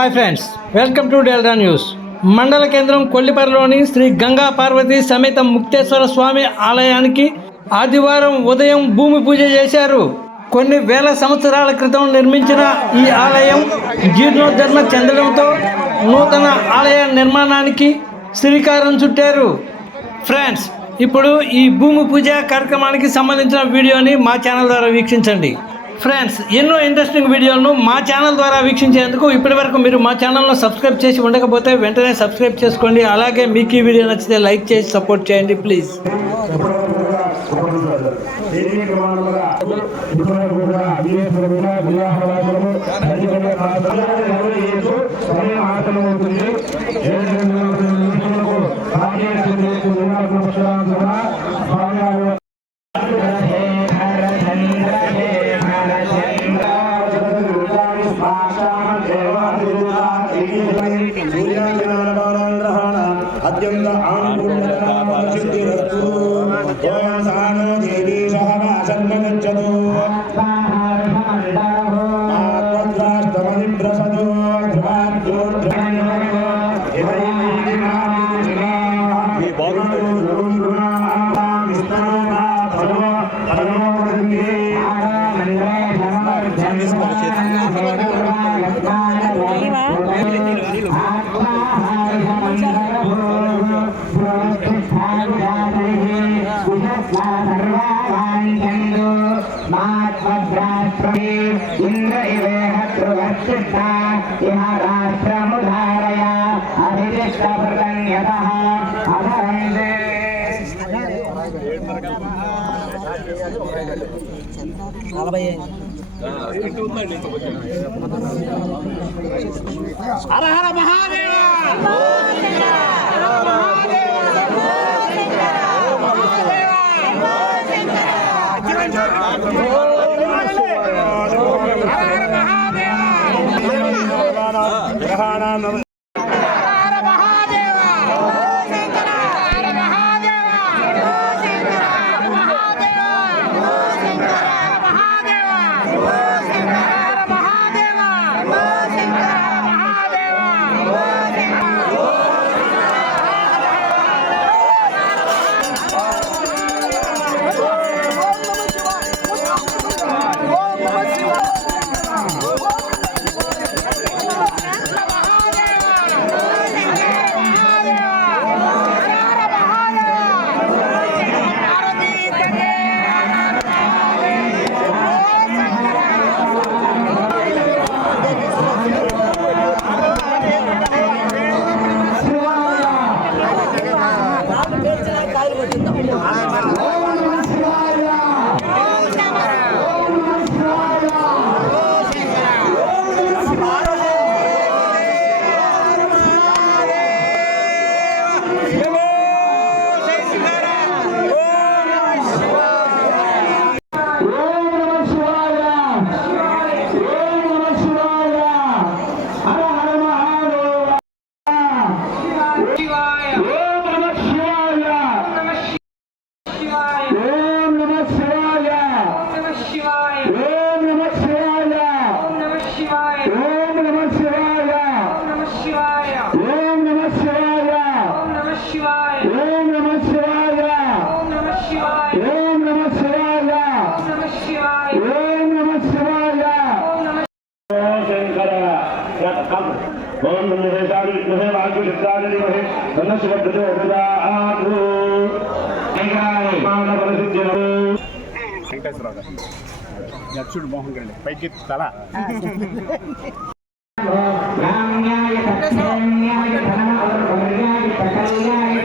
Hi friends, welcome to delta news. మండల కేంద్రం కొల్లిపరలోని శ్రీ గంగా పార్వతి సమేత ముక్తేశ్వర స్వామి ఆలయానికి ఆదివారం ఉదయం భూమి పూజ చేశారు. కొన్ని వేల సంవత్సరాల క్రితం నిర్మించిన ఈ ఆలయం జీర్ణోద్ధరణ చెందడంతో నూతన ఆలయ నిర్మాణానికి శ్రీకారం చుట్టారు. ఫ్రెండ్స్, ఇప్పుడు ఈ భూమి పూజ కార్యక్రమానికి సంబంధించిన వీడియోని మా ఛానల్ ద్వారా వీక్షించండి. ఫ్రెండ్స్, ఎన్నో ఇంట్రెస్టింగ్ వీడియోలను మా ఛానల్ ద్వారా వీక్షించేందుకు ఇప్పటివరకు మీరు మా ఛానల్ను సబ్స్క్రైబ్ చేసి ఉండకపోతే వెంటనే సబ్స్క్రైబ్ చేసుకోండి. అలాగే మీకు ఈ వీడియో నచ్చితే లైక్ చేసి సపోర్ట్ చేయండి ప్లీజ్. అత్యంత ఆనందసిద్ధిరస్తు ఓంసానో దేవీ సహవాసన్మగచ్చదు ఆత్మద్రాష్టమనిప్రసదో ఇంద్ర ఇవేహత్రువర్షిష్ఠా ఇహ రాష్ట్రముధారయ అభిదిష్టభృతన్యతః అధరందే. హర హర మహాదేవ. ఓం నమః శివాయ వాగ్విష్టాదిమహే సన్నశివద్దే ప్రజాఆతు ఏకాయ మానవసిద్ధిరో వెంకటేశ్వర నచ్చుడు మోహన్ గారి పైకి తల రామ్యాయ సత్యన్యాయ ధర్మవర్యాయ సకల్యాయ